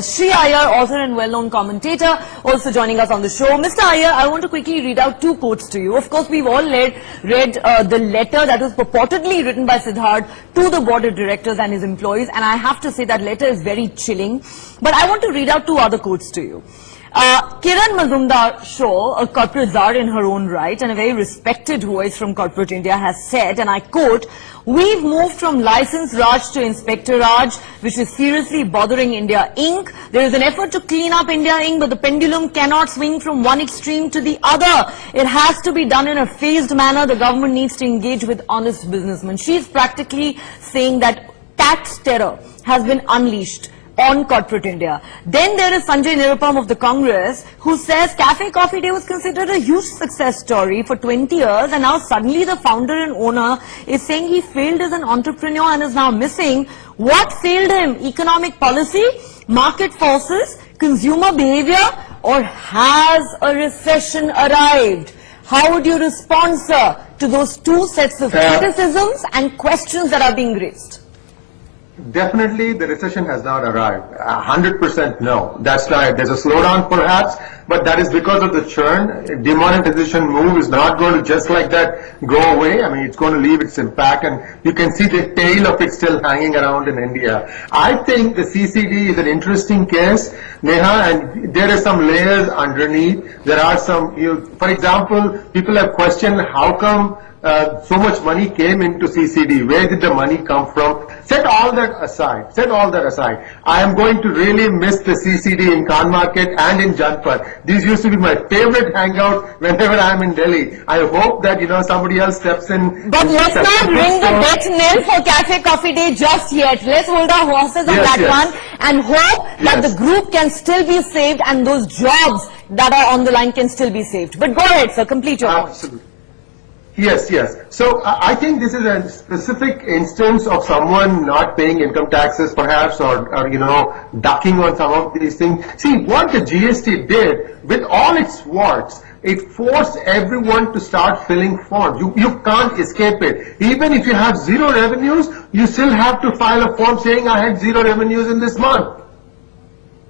Sree Iyer, author and well-known commentator, also joining us on the show. Mr. Iyer, I want to quickly read out two quotes to you. Of course, we've all read the letter that was purportedly written by Siddharth to the board of directors and his employees, and I have to say that letter is very chilling. But I want to read out two other quotes to you. Kiran Mazumdar-Shaw, a corporate czar in her own right and a very respected voice from corporate India, has said, and I quote, "We've moved from license Raj to Inspector Raj, which is seriously bothering India Inc. There is an effort to clean up India Inc., but the pendulum cannot swing from one extreme to the other. It has to be done in a phased manner. The government needs to engage with honest businessmen." She's practically saying that tax terror has been unleashed on corporate India. Then there is Sanjay Nirupam of the Congress, who says Cafe Coffee Day was considered a huge success story for 20 years, and now suddenly the founder and owner is saying he failed as an entrepreneur and is now missing. What failed him? Economic policy, market forces, consumer behavior, or has a recession arrived? How would you respond, sir, to those two sets of criticisms and questions that are being raised? Definitely, the recession has not arrived. 100% no. That's right. There's a slowdown perhaps, but that is because of the churn. Demonetization move is not going to just like that go away. I mean, it's going to leave its impact, and you can see the tail of it still hanging around in India. I think the CCD is an interesting case, Neha, and there are some layers underneath. There are some, for example, people have questioned how come so much money came into CCD. Where did the money come from? Set all that aside. Set all that aside. I am going to really miss the CCD in Khan Market and in Janpat. These used to be my favorite hangout whenever I am in Delhi. I hope that, somebody else steps in. But let's not ring the death knell for Cafe Coffee Day just yet. Let's hold our horses on that one and hope that the group can still be saved and those jobs that are on the line can still be saved. But go ahead, sir. Complete your point. Absolutely. Yes. So I think this is a specific instance of someone not paying income taxes perhaps or ducking on some of these things. See, what the GST did with all its warts, it forced everyone to start filling forms. You can't escape it. Even if you have zero revenues, you still have to file a form saying I had zero revenues in this month.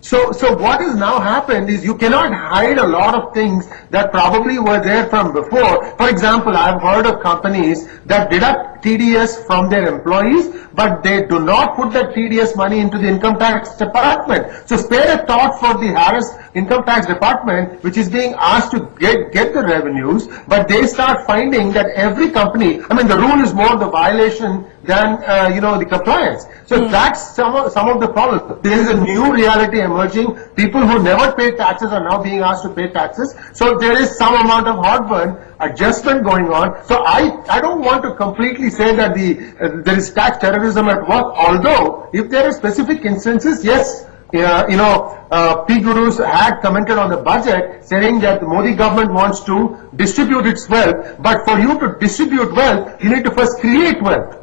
So what has now happened is you cannot hide a lot of things that probably were there from before. For example, I've heard of companies that deduct TDS from their employees, but they do not put that TDS money into the income tax department. So spare a thought for the Harris income tax department, which is being asked to get the revenues, but they start finding that every company, the rule is more the violation than the compliance. So that's some of the problems. There is a new reality emerging. People who never pay taxes are now being asked to pay taxes. So there is some amount of heartburn adjustment going on. So I don't want to completely say that there is tax terrorism at work. Although if there are specific instances, yes. PGurus had commented on the budget saying that the Modi government wants to distribute its wealth, but for you to distribute wealth, you need to first create wealth.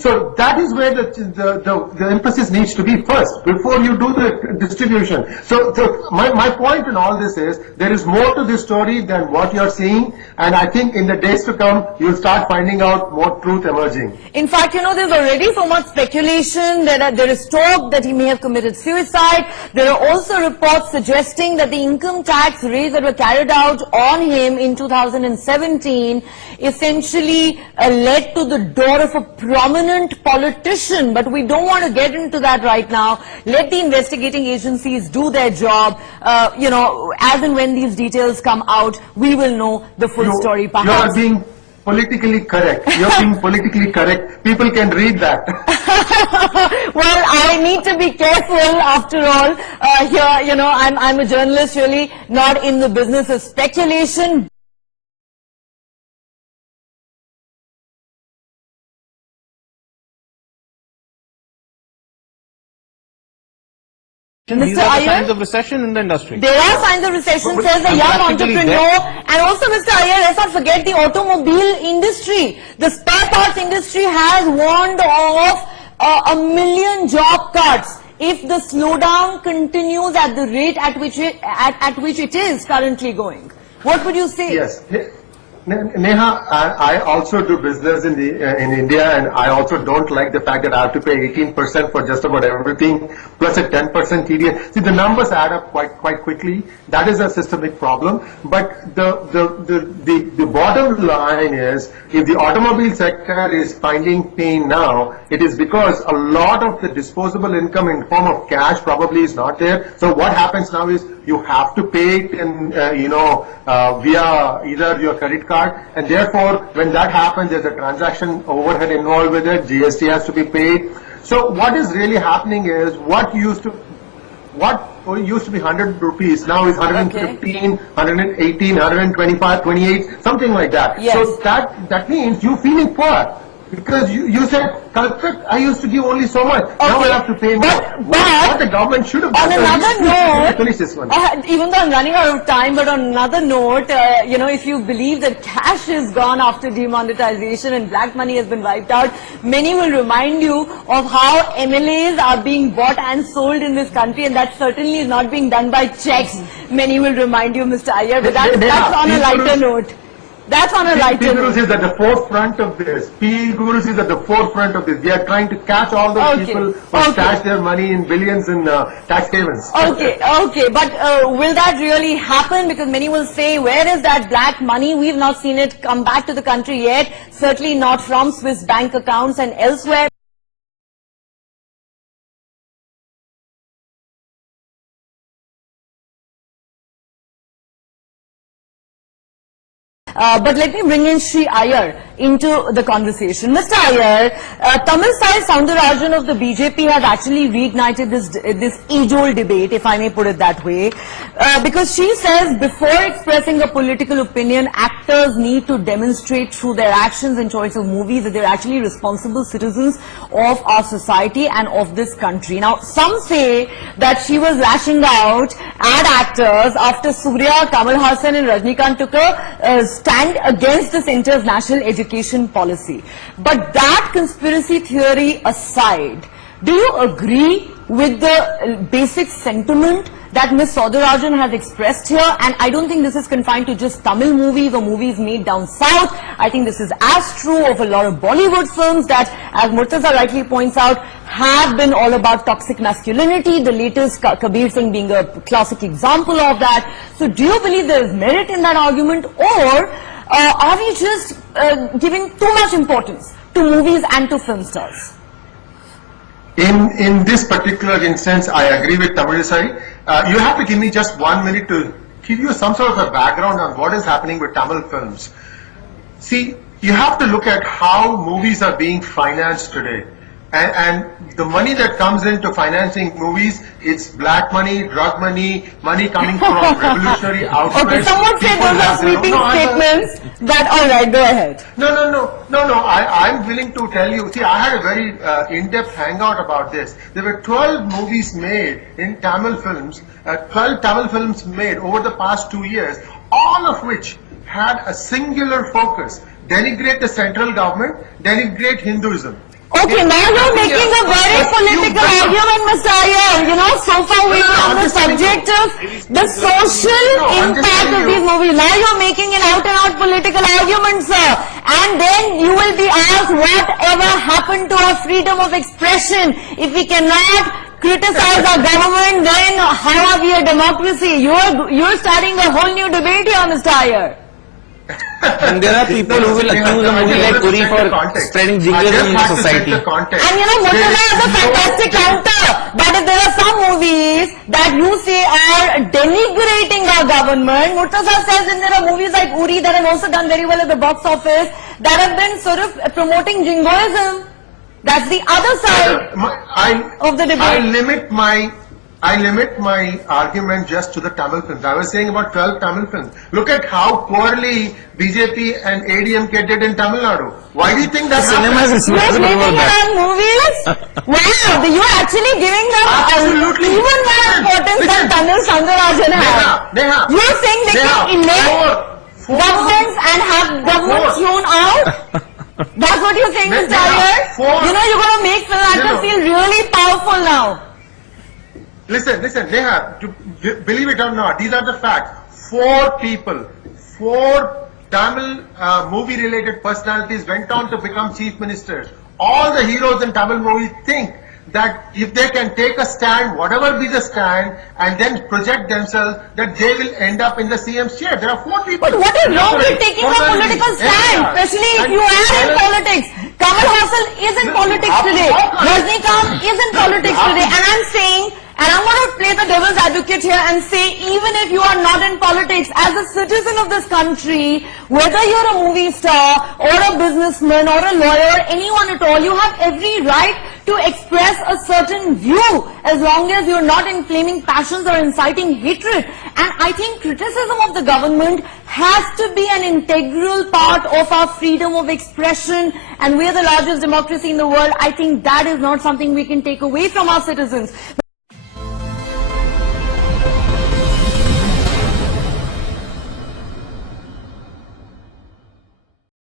So that is where the emphasis needs to be first before you do the distribution. So my point in all this is there is more to this story than what you're seeing, and I think in the days to come you'll start finding out more truth emerging. In fact, there's already so much speculation. There is talk that he may have committed suicide. There are also reports suggesting that the income tax raids that were carried out on him in 2017 essentially led to the door of a prominent politician, but we don't want to get into that right now. Let the investigating agencies do their job. As and when these details come out, we will know the full story. Perhaps. You are being politically correct. You're being politically correct. People can read that. Well, I need to be careful after all. I'm a journalist, really, not in the business of speculation. These are the signs of recession in the industry. There are signs of recession, says a young entrepreneur. And also, Mr. Iyer, let's not forget the automobile industry. The spare parts industry has warned of 1 million job cuts if the slowdown continues at the rate at which it is currently going. What would you say? Yes. Neha, I also do business in India, and I also don't like the fact that I have to pay 18% for just about everything, plus a 10% TDS. See, the numbers add up quite quickly. That is a systemic problem. But the bottom line is, if the automobile sector is finding pain now, it is because a lot of the disposable income in form of cash probably is not there. So what happens now is you have to pay it in, via either your credit card, and therefore when that happens, there's a transaction overhead involved with it. GST has to be paid. So what is really happening is what used to be 100 rupees now is 115, 118, 125, 28, something like that. Yes. So that means you feeling poor. Because you said, Kalpat, I used to give only so much. Now I have to pay more. What the government should have done. On another note, finish this one. Even though I'm running out of time, but on another note, if you believe that cash is gone after demonetization and black money has been wiped out, many will remind you of how MLAs are being bought and sold in this country, and that certainly is not being done by checks. Many will remind you, Mr. Iyer, but that's on a lighter note. That's on a lighter note. PGurus is at the forefront of this. PGurus is at the forefront of this. They are trying to catch all those people who stash their money in billions in tax havens. Okay, but will that really happen? Because many will say, where is that black money? We've not seen it come back to the country yet. Certainly not from Swiss bank accounts and elsewhere. But let me bring in Sree Iyer into the conversation. Mr. Iyer, Tamil Sai Soundarajan of the BJP has actually reignited this age-old debate, if I may put it that way, because she says before expressing a political opinion, actors need to demonstrate through their actions and choice of movies that they're actually responsible citizens of our society and of this country. Now, some say that she was lashing out at actors after Surya, Kamal Hassan and Rajnikant took a stand against the centre's national education policy. But that conspiracy theory aside, do you agree with the basic sentiment that Ms. Soundarajan has expressed here? And I don't think this is confined to just Tamil movies or movies made down south. I think this is as true of a lot of Bollywood films that, as Murtaza rightly points out, have been all about toxic masculinity, the latest Kabir Singh being a classic example of that. So do you believe there is merit in that argument, or are we just giving too much importance to movies and to film stars? In this particular instance, I agree with Tamil Sai. You have to give me just 1 minute to give you some sort of a background on what is happening with Tamil films. See, you have to look at how movies are being financed today. And the money that comes into financing movies, it's black money, drug money, money coming from revolutionary outlets. Okay, someone said those are sweeping statements, but alright, go ahead. No, I'm willing to tell you. See, I had a very in-depth hangout about this. There were 12 movies made in Tamil films, 12 Tamil films made over the past 2 years, all of which had a singular focus: denigrate the central government, denigrate Hinduism. Okay, now you're making a very political argument, Mr. Iyer. So far we've on the subject of the social impact of these movies. Now you're making an out-and-out political argument, sir. And then you will be asked whatever happened to our freedom of expression. If we cannot criticize our government, then how are we a democracy? You're starting a whole new debate here, Mr. Iyer. And there are people who will accuse a movie like Uri for spreading jingoism in the society. And Murtaza has a fantastic counter. That if there are some movies that you say are denigrating our government, Murtaza says that there are movies like Uri that have also done very well at the box office that have been sort of promoting jingoism. That's the other side of the debate. I limit my argument just to the Tamil films. I was saying about 12 Tamil films. Look at how poorly BJP and ADMK did in Tamil Nadu. Why do you think that happens? You're making movies? Wow, you're actually giving them even more importance than Tamil Soundarajan has. You're saying they can elect governments and have governments thrown out? That's what you're saying, Mr. Iyer? You're going to make film actors feel really powerful now. Listen, Neha, believe it or not, these are the facts. 4 people, 4 Tamil movie-related personalities went on to become chief ministers. All the heroes in Tamil movies think that if they can take a stand, whatever be the stand, and then project themselves, that they will end up in the CM's chair. There are 4 people. But what is wrong with taking a political stand, especially if you are in politics? Kamal Haasan is in politics today. Rajnikant is in politics today. And I'm saying, and I'm going to play the devil's advocate here and say, even if you are not in politics, as a citizen of this country, whether you're a movie star or a businessman or a lawyer, anyone at all, you have every right to express a certain view as long as you're not inflaming passions or inciting hatred. And I think criticism of the government has to be an integral part of our freedom of expression, and we're the largest democracy in the world. I think that is not something we can take away from our citizens.